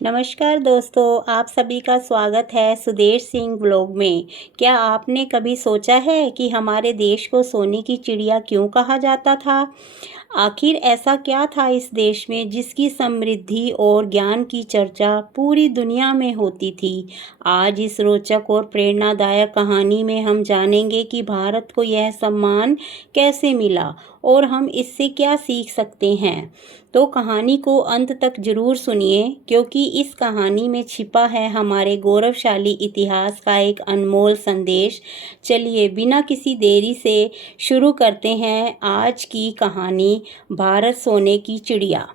नमस्कार दोस्तों, आप सभी का स्वागत है सुदेश सिंह व्लॉग में। क्या आपने कभी सोचा है कि हमारे देश को सोने की चिड़िया क्यों कहा जाता था? आखिर ऐसा क्या था इस देश में जिसकी समृद्धि और ज्ञान की चर्चा पूरी दुनिया में होती थी? आज इस रोचक और प्रेरणादायक कहानी में हम जानेंगे कि भारत को यह सम्मान कैसे मिला और हम इससे क्या सीख सकते हैं। तो कहानी को अंत तक जरूर सुनिए, क्योंकि इस कहानी में छिपा है हमारे गौरवशाली इतिहास का एक अनमोल संदेश। चलिए बिना किसी देरी से शुरू करते हैं आज की कहानी, भारत सोने की चिड़िया।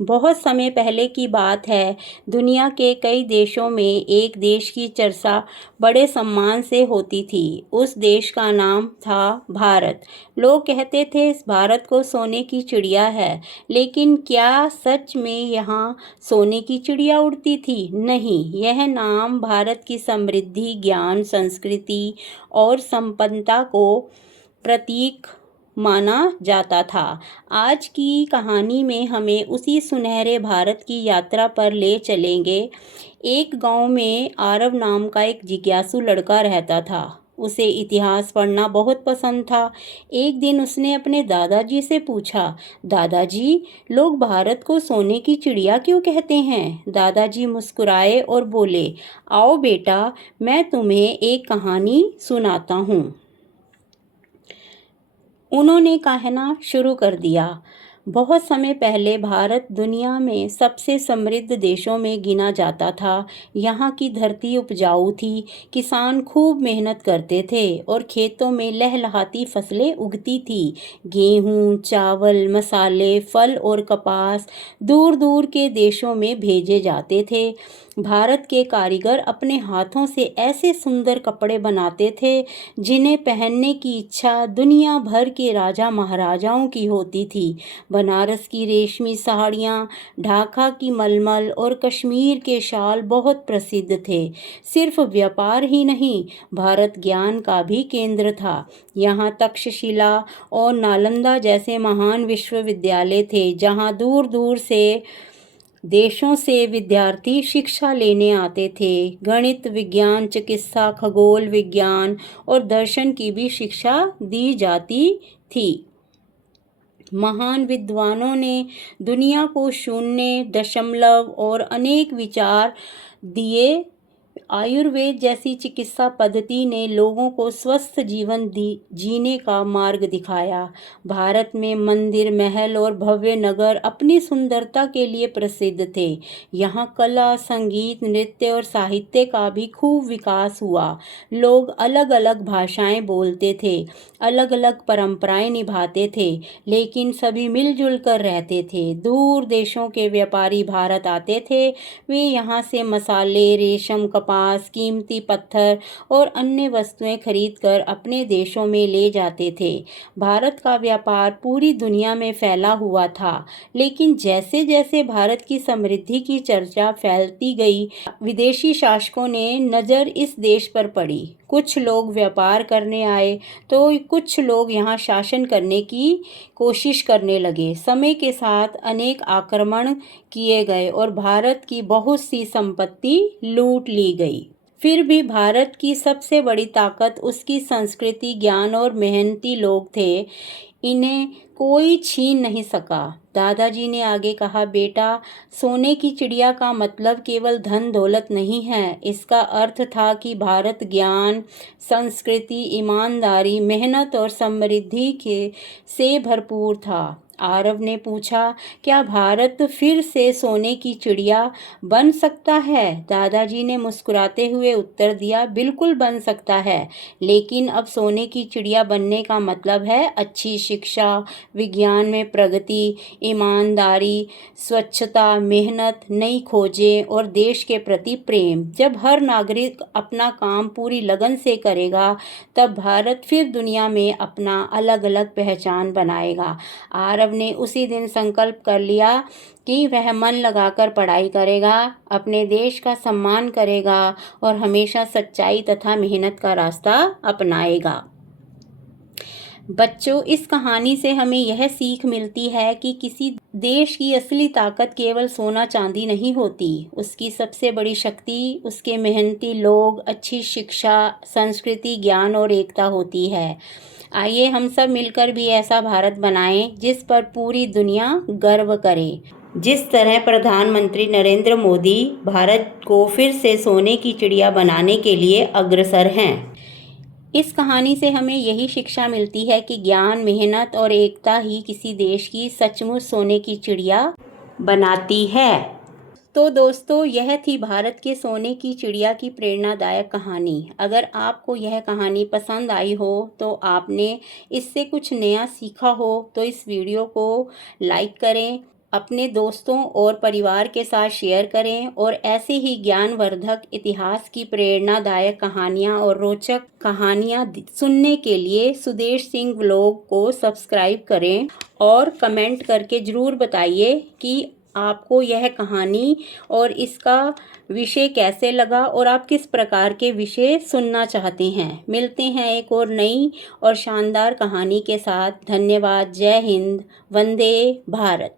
बहुत समय पहले की बात है। दुनिया के कई देशों में एक देश की चर्चा बड़े सम्मान से होती थी। उस देश का नाम था भारत। लोग कहते थे इस भारत को सोने की चिड़िया है। लेकिन क्या सच में यहाँ सोने की चिड़िया उड़ती थी? नहीं, यह नाम भारत की समृद्धि, ज्ञान, संस्कृति और संपन्नता को प्रतीक माना जाता था। आज की कहानी में हमें उसी सुनहरे भारत की यात्रा पर ले चलेंगे। एक गांव में आरव नाम का एक जिज्ञासु लड़का रहता था। उसे इतिहास पढ़ना बहुत पसंद था। एक दिन उसने अपने दादाजी से पूछा, दादाजी, लोग भारत को सोने की चिड़िया क्यों कहते हैं? दादाजी मुस्कुराए और बोले, आओ बेटा, मैं तुम्हें एक कहानी सुनाता हूँ। उन्होंने कहना शुरू कर दिया। बहुत समय पहले भारत दुनिया में सबसे समृद्ध देशों में गिना जाता था। यहाँ की धरती उपजाऊ थी, किसान खूब मेहनत करते थे और खेतों में लहलहाती फसलें उगती थी। गेहूँ, चावल, मसाले, फल और कपास दूर दूर के देशों में भेजे जाते थे। भारत के कारीगर अपने हाथों से ऐसे सुंदर कपड़े बनाते थे जिन्हें पहनने की इच्छा दुनिया भर के राजा महाराजाओं की होती थी। बनारस की रेशमी साड़ियाँ, ढाका की मलमल और कश्मीर के शाल बहुत प्रसिद्ध थे। सिर्फ व्यापार ही नहीं, भारत ज्ञान का भी केंद्र था। यहाँ तक्षशिला और नालंदा जैसे महान विश्वविद्यालय थे, जहाँ दूर दूर से देशों से विद्यार्थी शिक्षा लेने आते थे। गणित, विज्ञान, चिकित्सा, खगोल विज्ञान और दर्शन की भी शिक्षा दी जाती थी। महान विद्वानों ने दुनिया को शून्य, दशमलव और अनेक विचार दिए। आयुर्वेद जैसी चिकित्सा पद्धति ने लोगों को स्वस्थ जीवन जीने का मार्ग दिखाया। भारत में मंदिर, महल और भव्य नगर अपनी सुंदरता के लिए प्रसिद्ध थे। यहाँ कला, संगीत, नृत्य और साहित्य का भी खूब विकास हुआ। लोग अलग अलग भाषाएं बोलते थे, अलग अलग परंपराएं निभाते थे, लेकिन सभी मिलजुल कर रहते थे। दूर देशों के व्यापारी भारत आते थे। वे यहाँ से मसाले, रेशम, कपास, कीमती पत्थर और अन्य वस्तुएं खरीदकर अपने देशों में ले जाते थे। भारत का व्यापार पूरी दुनिया में फैला हुआ था। लेकिन जैसे जैसे भारत की समृद्धि की चर्चा फैलती गई, विदेशी शासकों ने नज़र इस देश पर पड़ी। कुछ लोग व्यापार करने आए तो कुछ लोग यहाँ शासन करने की कोशिश करने लगे। समय के साथ अनेक आक्रमण किए गए और भारत की बहुत सी संपत्ति लूट ली गई। फिर भी भारत की सबसे बड़ी ताकत उसकी संस्कृति, ज्ञान और मेहनती लोग थे। इन्हें कोई छीन नहीं सका। दादाजी ने आगे कहा, बेटा, सोने की चिड़िया का मतलब केवल धन दौलत नहीं है। इसका अर्थ था कि भारत ज्ञान, संस्कृति, ईमानदारी, मेहनत और समृद्धि के से भरपूर था। आरव ने पूछा, क्या भारत फिर से सोने की चिड़िया बन सकता है? दादाजी ने मुस्कुराते हुए उत्तर दिया, बिल्कुल बन सकता है, लेकिन अब सोने की चिड़िया बनने का मतलब है अच्छी शिक्षा, विज्ञान में प्रगति, ईमानदारी, स्वच्छता, मेहनत, नई खोजें और देश के प्रति प्रेम। जब हर नागरिक अपना काम पूरी लगन से करेगा, तब भारत फिर दुनिया में अपना अलग अलग पहचान बनाएगा। आरव ने उसी दिन संकल्प कर लिया कि वह मन लगाकर पढ़ाई करेगा, अपने देश का सम्मान करेगा और हमेशा सच्चाई तथा मेहनत का रास्ता अपनाएगा। बच्चों, इस कहानी से हमें यह सीख मिलती है कि किसी देश की असली ताकत केवल सोना चांदी नहीं होती। उसकी सबसे बड़ी शक्ति उसके मेहनती लोग, अच्छी शिक्षा, संस्कृति, ज्ञान और एकता होती है। आइए हम सब मिलकर भी ऐसा भारत बनाएं जिस पर पूरी दुनिया गर्व करे। जिस तरह प्रधानमंत्री नरेंद्र मोदी भारत को फिर से सोने की चिड़िया बनाने के लिए अग्रसर हैं। इस कहानी से हमें यही शिक्षा मिलती है कि ज्ञान, मेहनत और एकता ही किसी देश की सचमुच सोने की चिड़िया बनाती है। तो दोस्तों, यह थी भारत के सोने की चिड़िया की प्रेरणादायक कहानी। अगर आपको यह कहानी पसंद आई हो, तो आपने इससे कुछ नया सीखा हो, तो इस वीडियो को लाइक करें, अपने दोस्तों और परिवार के साथ शेयर करें और ऐसे ही ज्ञानवर्धक, इतिहास की प्रेरणादायक कहानियाँ और रोचक कहानियाँ सुनने के लिए सुदेश सिंह व्लॉग को सब्सक्राइब करें और कमेंट करके ज़रूर बताइए कि आपको यह कहानी और इसका विषय कैसे लगा और आप किस प्रकार के विषय सुनना चाहते हैं। मिलते हैं एक और नई और शानदार कहानी के साथ। धन्यवाद। जय हिंद। वंदे भारत।